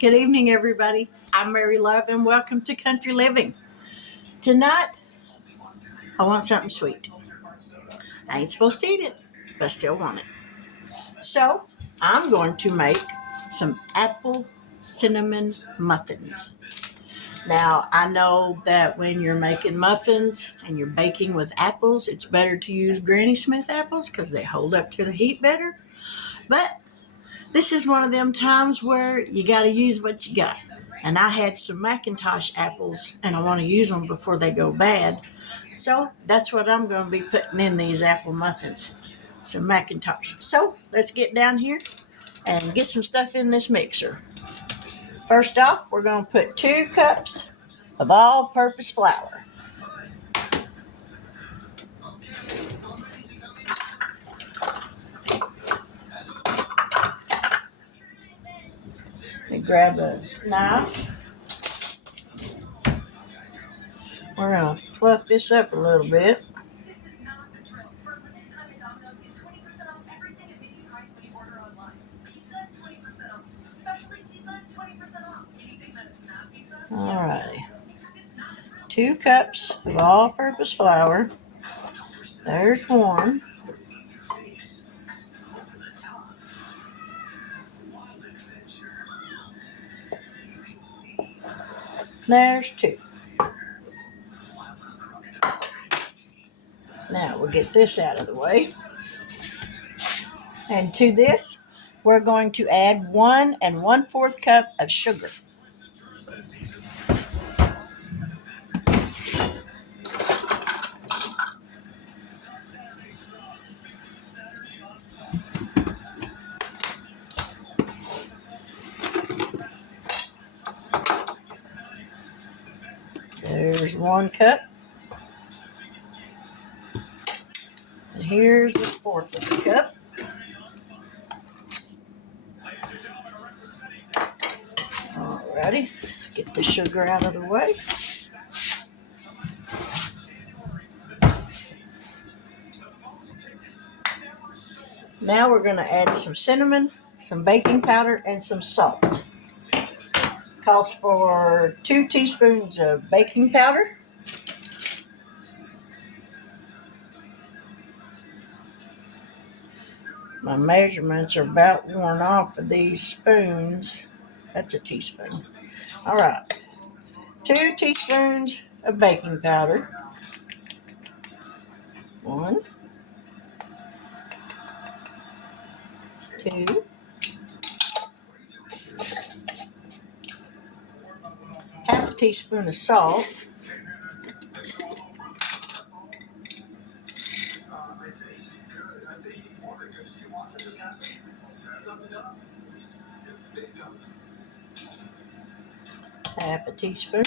Good evening, everybody. I'm Mary Love, and welcome to Country Living. Tonight, I want something sweet. I ain't supposed to eat it, but I still want it. So, I'm going to make some apple cinnamon muffins. Now, I know that when you're making muffins and you're baking with apples, it's better to use Granny Smith apples because they hold up to the heat better. But this is one of them times where you got to use what you got. And I had some Macintosh apples, and I want to use them before they go bad. So that's what I'm going to be putting in these apple muffins, some Macintosh. So let's get down here and get some stuff in this mixer. First off, we're going to put 2 cups of all-purpose flour. Let me grab a knife. We're going to fluff this up a little bit. Alrighty. 2 cups of all-purpose flour. There's 1. There's 2. Now we'll get this out of the way. And to this, we're going to add 1 1/4 cup of sugar. There's 1 cup. And here's the 1/4 of the cup. Alrighty, let's get the sugar out of the way. Now we're going to add some cinnamon, some baking powder, and some salt. Calls for 2 teaspoons of baking powder. My measurements are about worn off of these spoons. That's a teaspoon. All right. 2 teaspoons of baking powder. 1, 2, half a teaspoon of salt. Half a teaspoon.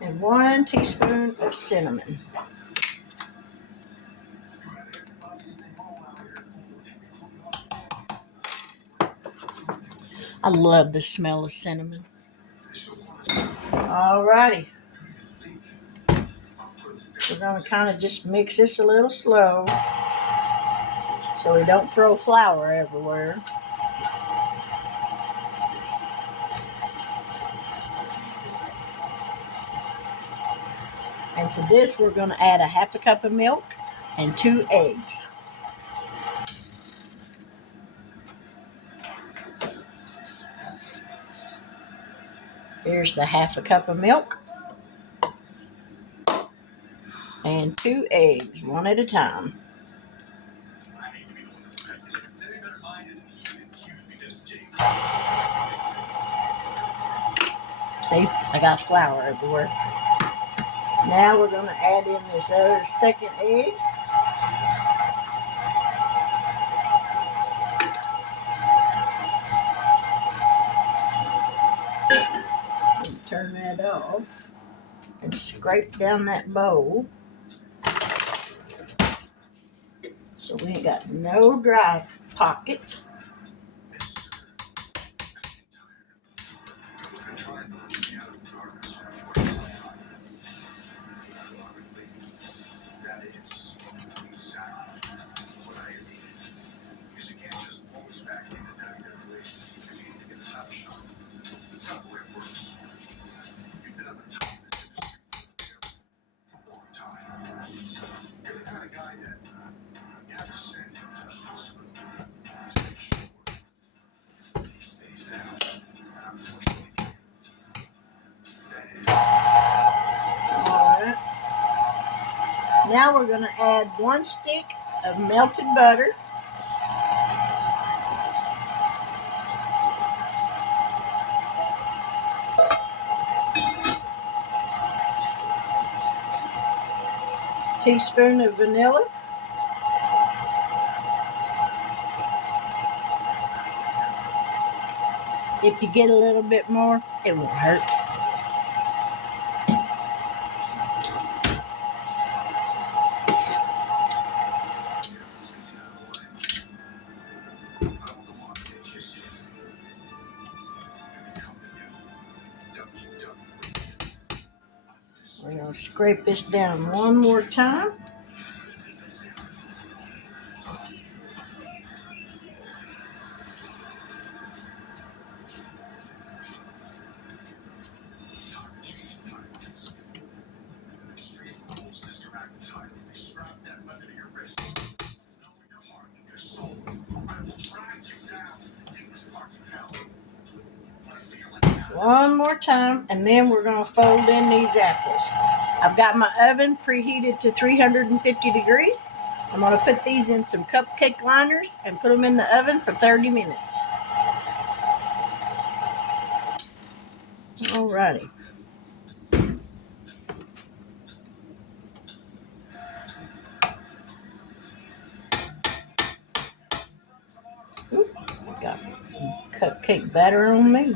And 1 teaspoon of cinnamon. I love the smell of cinnamon. Alrighty. We're going to kind of just mix this a little slow so we don't throw flour everywhere. And to this, we're going to add a half a cup of milk and 2 eggs. Here's the half a cup of milk and 2 eggs, 1 at a time. See, I got flour everywhere. Now we're going to add in this other 2nd egg. Turn that off and scrape down that bowl so we ain't got no dry pockets. Now we're going to add 1 stick of melted butter. Teaspoon of vanilla. If you get a little bit more, it won't hurt. We're going to scrape this down one more time. One more time, and then we're going to fold in these apples. I've got my oven preheated to 350 degrees. I'm going to put these in some cupcake liners and put them in the oven for 30 minutes. Alrighty. Ooh, got cupcake batter on me.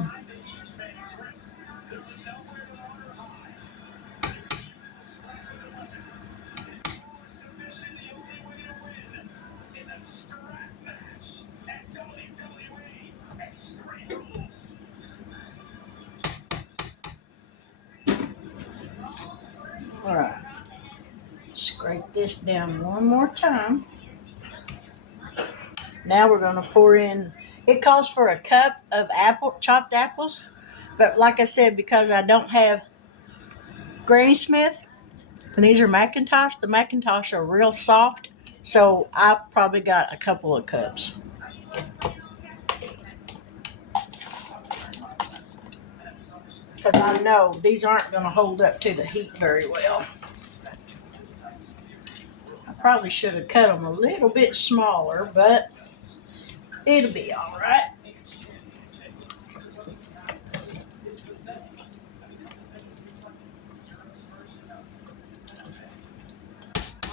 Alright. Scrape this down one more time. Now we're going to pour in, it calls for a cup of chopped apples, but like I said, because I don't have Granny Smith, and these are Macintosh, the Macintosh are real soft, so I've probably got a couple of cups. Because I know these aren't going to hold up to the heat very well. I probably should have cut them a little bit smaller, but it'll be all right.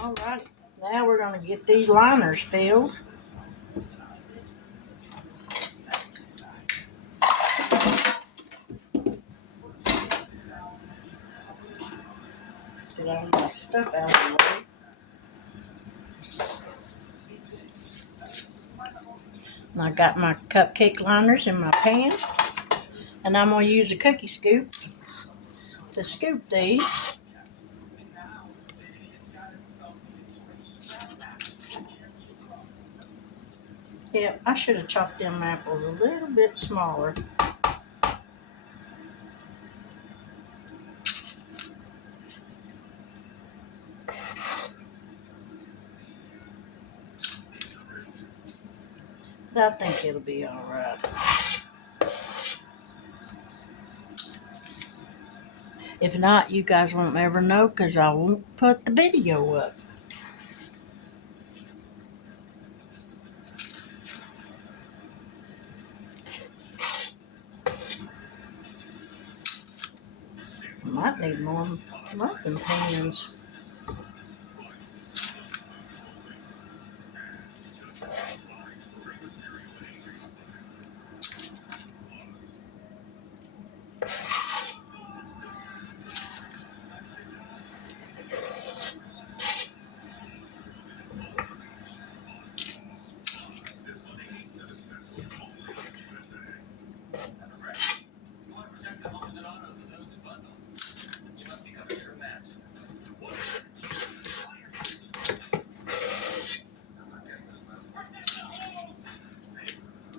All right, now we're going to get these liners filled. Get all my stuff out of the way. And I got my cupcake liners in my pan, and I'm going to use a cookie scoop to scoop these. Yeah, I should have chopped them apples a little bit smaller. But I think it'll be all right. If not, you guys won't ever know because I won't put the video up. Might need more muffin pans.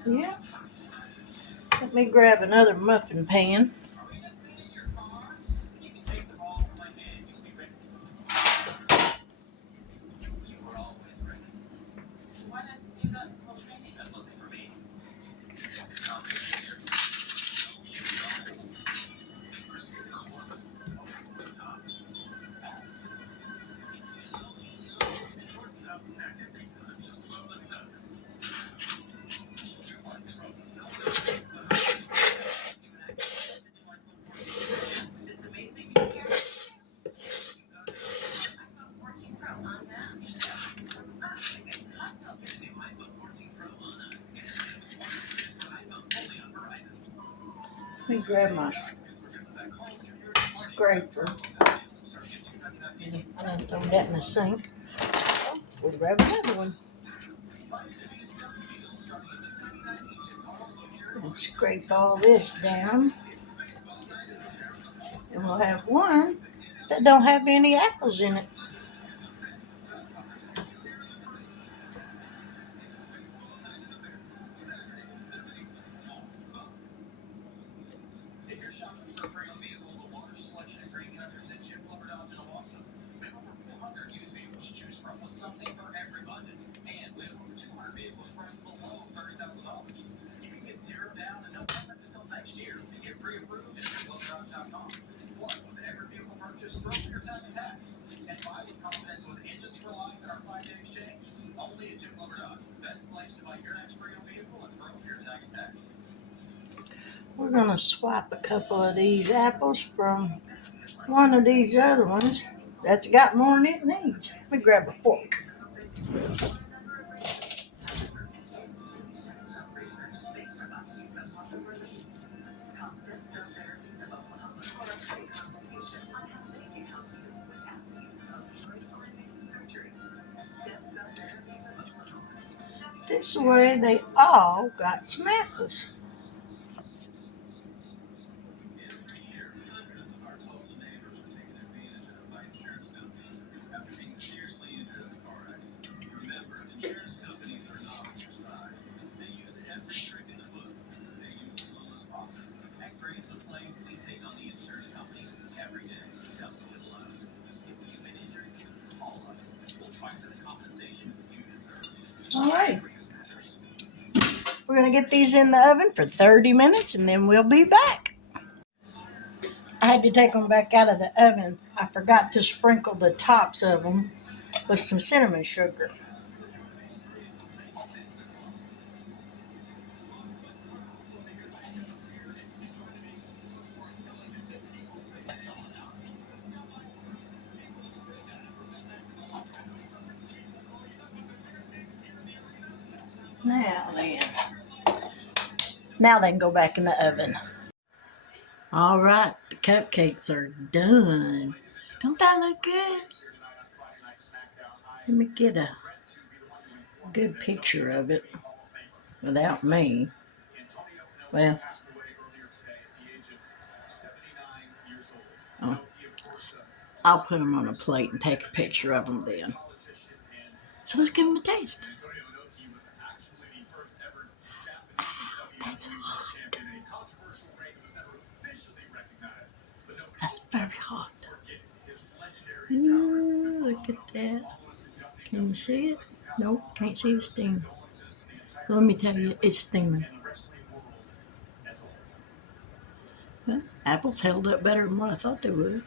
Yeah. Let me grab another muffin pan. Let me grab my scraper. I didn't throw that in the sink. We'll grab another one and scrape all this down. And we'll have one that don't have any apples in it. We're going to swap a couple of these apples from one of these other ones that's got more than it needs. Let me grab a fork. This way they all got some apples. All right. We're going to get these in the oven for 30 minutes and then we'll be back. I had to take them back out of the oven. I forgot to sprinkle the tops of them with some cinnamon sugar. Now they can go back in the oven. All right, the cupcakes are done. Don't that look good? Let me get a good picture of it without me. Well, oh, I'll put them on a plate and take a picture of them then. So let's give them a taste. That's hot. That's very hot. Ooh, look at that. Can you see it? Nope, can't see the steam. Let me tell you, it's steaming. Well, apples held up better than what I thought they would.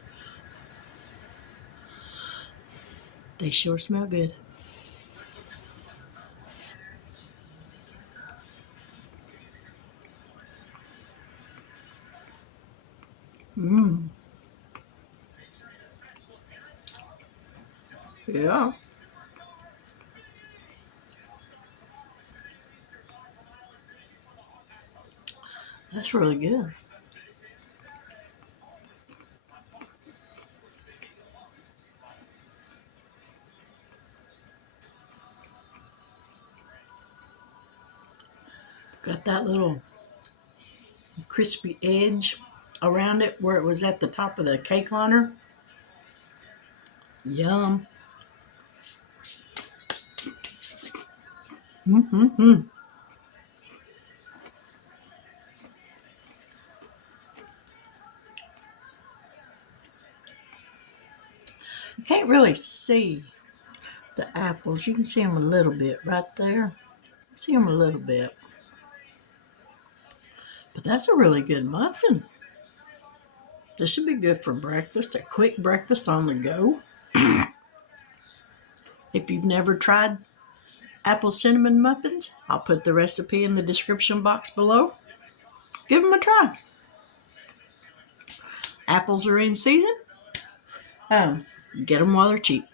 They sure smell good. Mmm. Yeah. That's really good. Got that little crispy edge around it where it was at the top of the cake liner. Yum. Mm-hmm. You can't really see the apples. You can see them a little bit right there. See them a little bit. But that's a really good muffin. This would be good for breakfast, a quick breakfast on the go. If you've never tried apple cinnamon muffins, I'll put the recipe in the description box below. Give them a try. Apples are in season. Get them while they're cheap.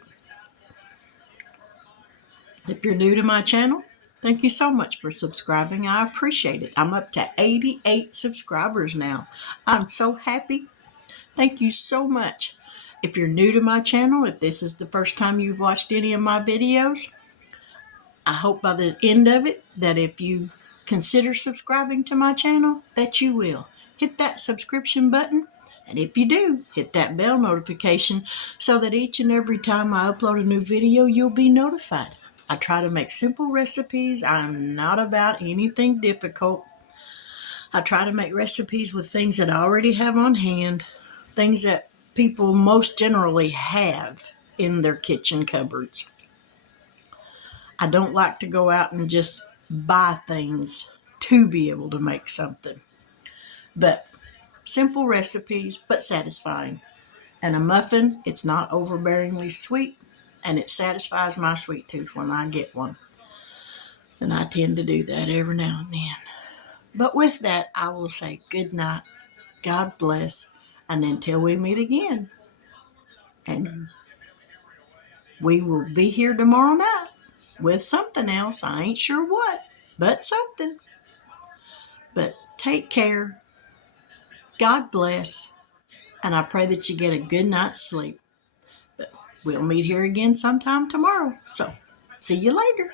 If you're new to my channel, Thank you so much for subscribing. I appreciate it. I'm up to 88 subscribers now. I'm so happy. Thank you so much. If you're new to my channel, if this is the first time you've watched any of my videos, I hope by the end of it that if you consider subscribing to my channel, that you will. Hit that subscription button, and if you do, hit that bell notification so that each and every time I upload a new video, you'll be notified. I try to make simple recipes. I'm not about anything difficult. I try to make recipes with things that I already have on hand, things that people most generally have in their kitchen cupboards. I don't like to go out and just buy things to be able to make something. But simple recipes, but satisfying. And a muffin, it's not overbearingly sweet, and it satisfies my sweet tooth when I get one. And I tend to do that every now and then. But with that, I will say good night, God bless, and until we meet again. And we will be here tomorrow night with something else. I ain't sure what, but something. But take care. God bless. And I pray that you get a good night's sleep. But we'll meet here again sometime tomorrow. So, see you later.